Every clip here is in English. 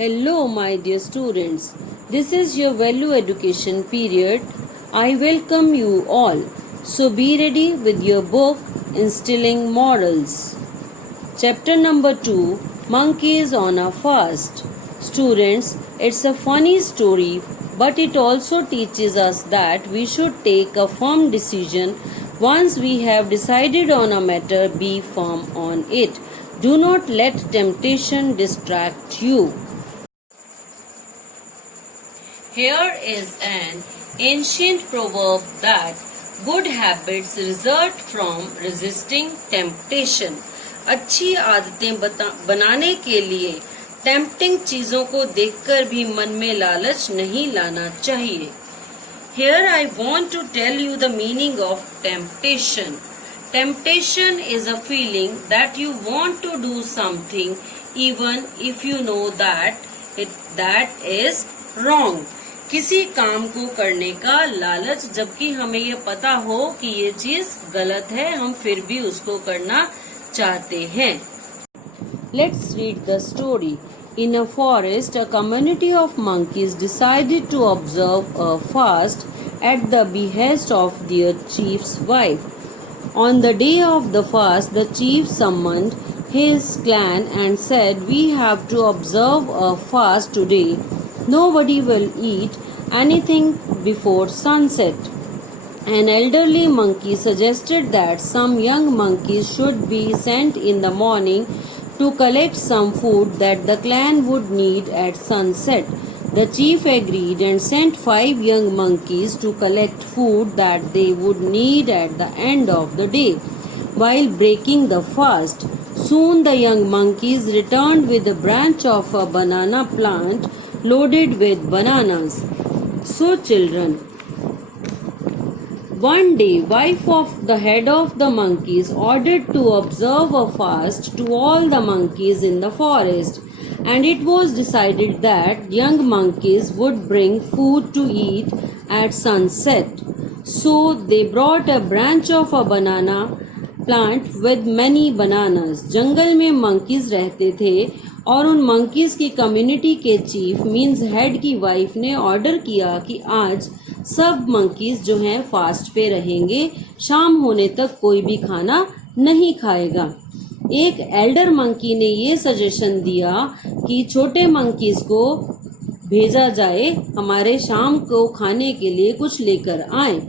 Hello, my dear students. This is your value education period. I welcome you all. So be ready with your book Instilling Morals. Chapter number 2, Monkeys on a Fast. Students, it's a funny story, but it also teaches us that we should take a firm decision. Once we have decided on a matter, be firm on it. Do not let temptation distract you. Here is an ancient proverb that good habits result from resisting temptation. अच्छी आदतें बनाने के लिए tempting चीजों को देखकर भी मन में लालच नहीं लाना चाहिए. Here I want to tell you the meaning of temptation. Temptation is a feeling that you want to do something even if you know that is wrong. किसी काम को करने का लालच, जबकि हमें ये पता हो कि ये चीज गलत है, हम फिर भी उसको करना चाहते हैं. Let's read the story. In a forest, a community of monkeys decided to observe a fast at the behest of their chief's wife. On the day of the fast, the chief summoned his clan and said, "We have to observe a fast today. Nobody will eat anything before sunset." An elderly monkey suggested that some young monkeys should be sent in the morning to collect some food that the clan would need at sunset. The chief agreed and sent 5 young monkeys to collect food that they would need at the end of the day while breaking the fast. Soon the young monkeys returned with a branch of a banana plant loaded with bananas. So children, one day wife of the head of the monkeys ordered to observe a fast to all the monkeys in the forest, and it was decided that young monkeys would bring food to eat at sunset. So they brought a branch of a banana plant with many bananas. जंगल में monkeys रहते थे और उन monkeys की community के chief means head की wife ने order किया कि आज सब मंकीज जो हैं फास्ट पे रहेंगे, शाम होने तक कोई भी खाना नहीं खाएगा. एक एल्डर मंकी ने ये सजेशन दिया कि छोटे मंकीज को भेजा जाए, हमारे शाम को खाने के लिए कुछ लेकर आए.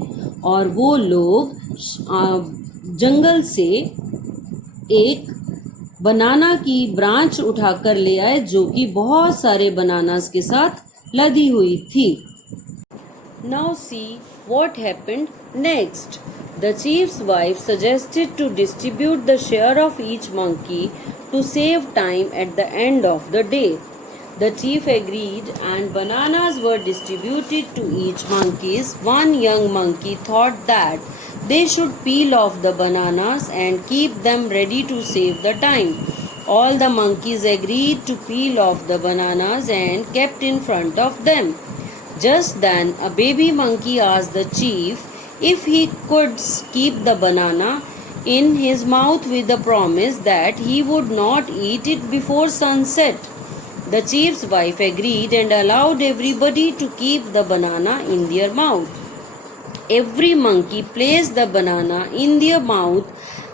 और वो लोग जंगल से एक बनाना की ब्रांच उठाकर ले आए जो कि बहुत सारे बनानास के साथ लदी हुई थी. Now see what happened next. The chief's wife suggested to distribute the share of each monkey to save time at the end of the day. The chief agreed and bananas were distributed to each monkeys. One young monkey thought that they should peel off the bananas and keep them ready to save the time. All the monkeys agreed to peel off the bananas and kept in front of them. Just then, a baby monkey asked the chief if he could keep the banana in his mouth with the promise that he would not eat it before sunset. The chief's wife agreed and allowed everybody to keep the banana in their mouth. Every monkey placed the banana in their mouth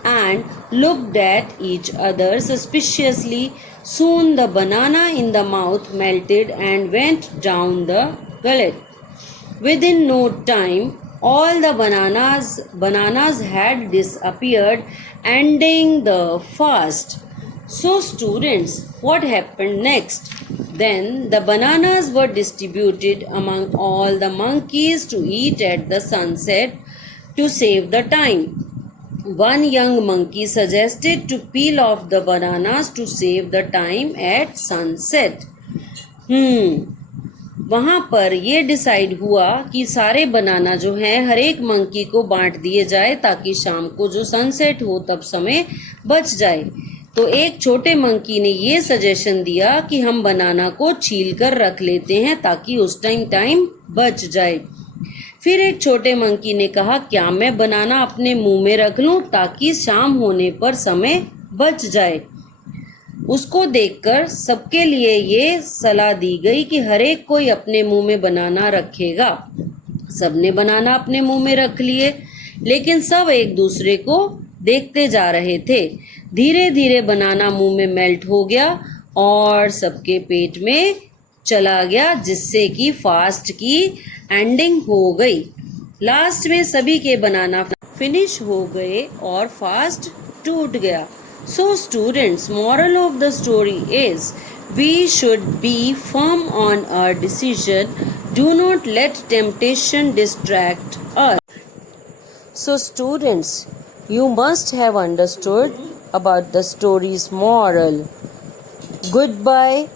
and looked at each other suspiciously. Soon the banana in the mouth melted and went down the gullet. Within no time, all the bananas had disappeared, ending the fast. So students, what happened next? Then the bananas were distributed among all the monkeys to eat at the sunset to save the time. One young monkey suggested to peel off the bananas to save the time at sunset. वहाँ पर ये decide हुआ कि सारे बनाना जो हैं हर एक monkey को बांट दिए जाए ताकि शाम को जो सनसेट हो तब समय बच जाए. तो एक छोटे मंकी ने ये सजेशन दिया कि हम बनाना को छील कर रख लेते हैं ताकि उस टाइम बच जाए. फिर एक छोटे मंकी ने कहा, क्या मैं बनाना अपने मुंह में रख लूं ताकि शाम होने पर समय बच जाए. उसको देखकर सबके लिए ये सलाह दी गई कि हर एक कोई अपने मुंह में बनाना रखेगा। सबने बनाना अपने मुंह में रख लिए, लेकिन सब एक दूसरे को देखते जा रहे थे। धीरे धीरे बनाना मुंह में मेल्ट हो गया और सबके पेट में चला गया, जिससे कि फास्ट की एंडिंग हो गई। लास्ट में सभी के बनाना फिनिश हो गए और फास्ट टूट गया। So students, moral of the story is we should be firm on our decision. Do not let temptation distract us. So students, you must have understood about the story's moral. Goodbye.